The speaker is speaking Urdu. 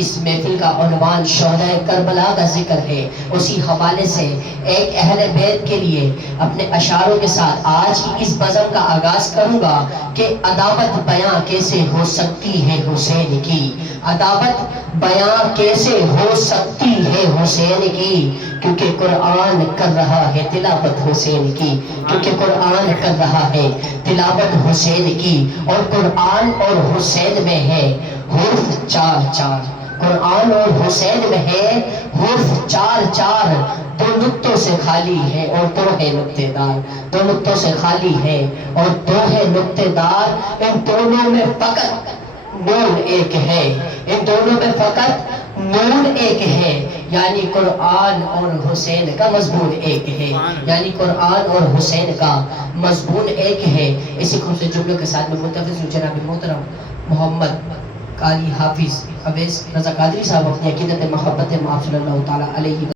اس محفل کا عنوان شہدائے کربلا کا ذکر ہے، اسی حوالے سے ایک اہل بیت کے لیے اپنے اشعاروں کے ساتھ آج کی اس بزم کا آغاز کروں گا کہ عداوت بیاں کیسے ہو سکتی ہے حسین کی، عداوت بیاں کیسے ہو سکتی ہے حسین کی، کیونکہ قرآن کر رہا ہے تلاوت حسین کی، کیونکہ قرآن کر رہا ہے تلاوت حسین کی، اور قرآن اور حسین میں ہے حرف چار چار، قرآن اور حسین میں ہے حرف چار چار، دو نقطوں سے خالی ہے اور دو ہے نقطے دار، دو نقطوں سے خالی ہے اور دو ہے نقطے دار، ان دونوں میں فقط نون ایک ہے، ان دونوں میں فقط نون ایک ہے، یعنی قرآن اور حسین کا مضمون ایک ہے، یعنی قرآن اور حسین کا مضمون ایک ہے۔ اسی خوبصورت جملوں کے ساتھ میں متفضل جناب محترم محمد قاری حافظ اویس رضا قادری صاحب اپنی عقیدت محبت مآب صلی اللہ تعالیٰ علیہ